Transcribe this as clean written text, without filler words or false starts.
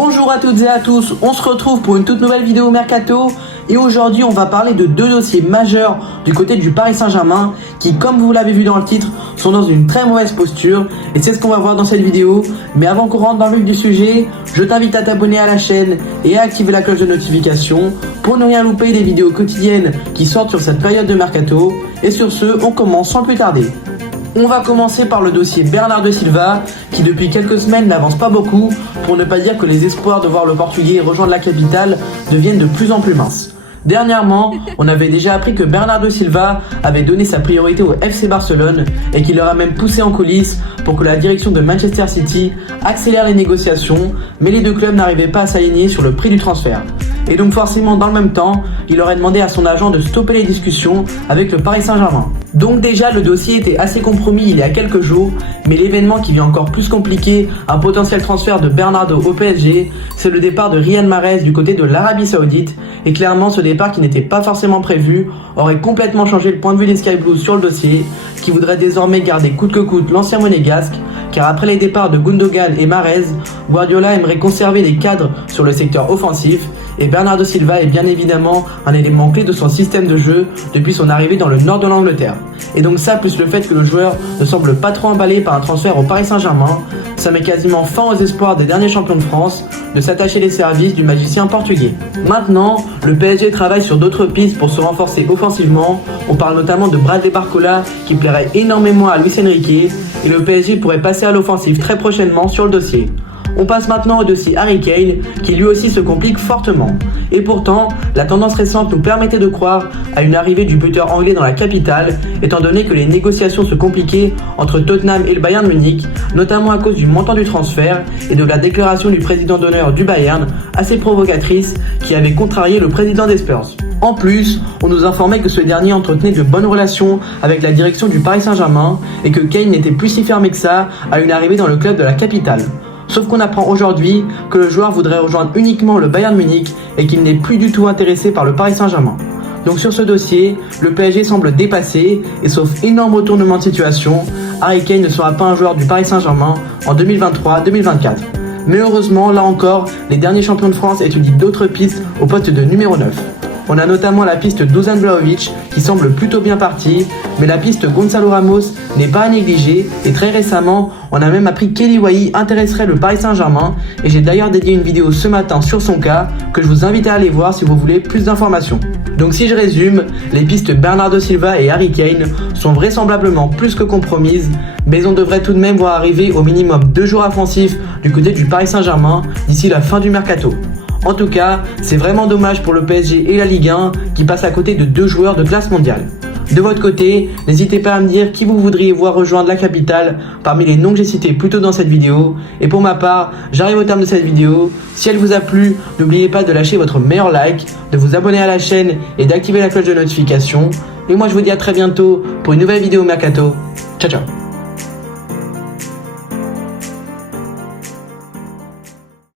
Bonjour à toutes et à tous, on se retrouve pour une toute nouvelle vidéo Mercato et aujourd'hui on va parler de deux dossiers majeurs du côté du Paris Saint-Germain qui, comme vous l'avez vu dans le titre, sont dans une très mauvaise posture et c'est ce qu'on va voir dans cette vidéo. Mais avant qu'on rentre dans le vif du sujet, je t'invite à t'abonner à la chaîne et à activer la cloche de notification pour ne rien louper des vidéos quotidiennes qui sortent sur cette période de Mercato. Et sur ce, on commence sans plus tarder. On va commencer par le dossier Bernardo Silva qui depuis quelques semaines n'avance pas beaucoup, pour ne pas dire que les espoirs de voir le Portugais rejoindre la capitale deviennent de plus en plus minces. Dernièrement, on avait déjà appris que Bernardo Silva avait donné sa priorité au FC Barcelone et qu'il leur a même poussé en coulisses pour que la direction de Manchester City accélère les négociations, mais les deux clubs n'arrivaient pas à s'aligner sur le prix du transfert. Et donc forcément dans le même temps, il aurait demandé à son agent de stopper les discussions avec le Paris Saint-Germain. Donc déjà le dossier était assez compromis il y a quelques jours, mais l'événement qui vient encore plus compliquer un potentiel transfert de Bernardo au PSG, c'est le départ de Riyad Mahrez du côté de l'Arabie Saoudite. Et clairement ce départ qui n'était pas forcément prévu aurait complètement changé le point de vue des Sky Blues sur le dossier, qui voudrait désormais garder coûte que coûte l'ancien monégasque, car après les départs de Gundogan et Mahrez, Guardiola aimerait conserver les cadres sur le secteur offensif, et Bernardo Silva est bien évidemment un élément clé de son système de jeu depuis son arrivée dans le nord de l'Angleterre. Et donc ça, plus le fait que le joueur ne semble pas trop emballé par un transfert au Paris Saint-Germain, ça met quasiment fin aux espoirs des derniers champions de France de s'attacher les services du magicien portugais. Maintenant, le PSG travaille sur d'autres pistes pour se renforcer offensivement. On parle notamment de Bradley Barcola qui plairait énormément à Luis Enrique, et le PSG pourrait passer à l'offensive très prochainement sur le dossier. On passe maintenant au dossier Harry Kane qui lui aussi se complique fortement. Et pourtant, la tendance récente nous permettait de croire à une arrivée du buteur anglais dans la capitale, étant donné que les négociations se compliquaient entre Tottenham et le Bayern Munich, notamment à cause du montant du transfert et de la déclaration du président d'honneur du Bayern, assez provocatrice, qui avait contrarié le président des Spurs. En plus, on nous informait que ce dernier entretenait de bonnes relations avec la direction du Paris Saint-Germain et que Kane n'était plus si fermé que ça à une arrivée dans le club de la capitale. Sauf qu'on apprend aujourd'hui que le joueur voudrait rejoindre uniquement le Bayern Munich et qu'il n'est plus du tout intéressé par le Paris Saint-Germain. Donc sur ce dossier, le PSG semble dépassé et sauf énorme retournement de situation, Harry Kane ne sera pas un joueur du Paris Saint-Germain en 2023-2024. Mais heureusement, là encore, les derniers champions de France étudient d'autres pistes au poste de numéro 9. On a notamment la piste Dusan Vlahovic qui semble plutôt bien partie, mais la piste Gonzalo Ramos n'est pas à négliger et très récemment, on a même appris qu'Eli Wahi intéresserait le Paris Saint-Germain et j'ai d'ailleurs dédié une vidéo ce matin sur son cas que je vous invite à aller voir si vous voulez plus d'informations. Donc si je résume, les pistes Bernardo Silva et Harry Kane sont vraisemblablement plus que compromises, mais on devrait tout de même voir arriver au minimum 2 joueurs offensifs du côté du Paris Saint-Germain d'ici la fin du mercato. En tout cas, c'est vraiment dommage pour le PSG et la Ligue 1 qui passent à côté de 2 joueurs de classe mondiale. De votre côté, n'hésitez pas à me dire qui vous voudriez voir rejoindre la capitale parmi les noms que j'ai cités plus tôt dans cette vidéo. Et pour ma part, j'arrive au terme de cette vidéo. Si elle vous a plu, n'oubliez pas de lâcher votre meilleur like, de vous abonner à la chaîne et d'activer la cloche de notification. Et moi je vous dis à très bientôt pour une nouvelle vidéo Mercato. Ciao ciao.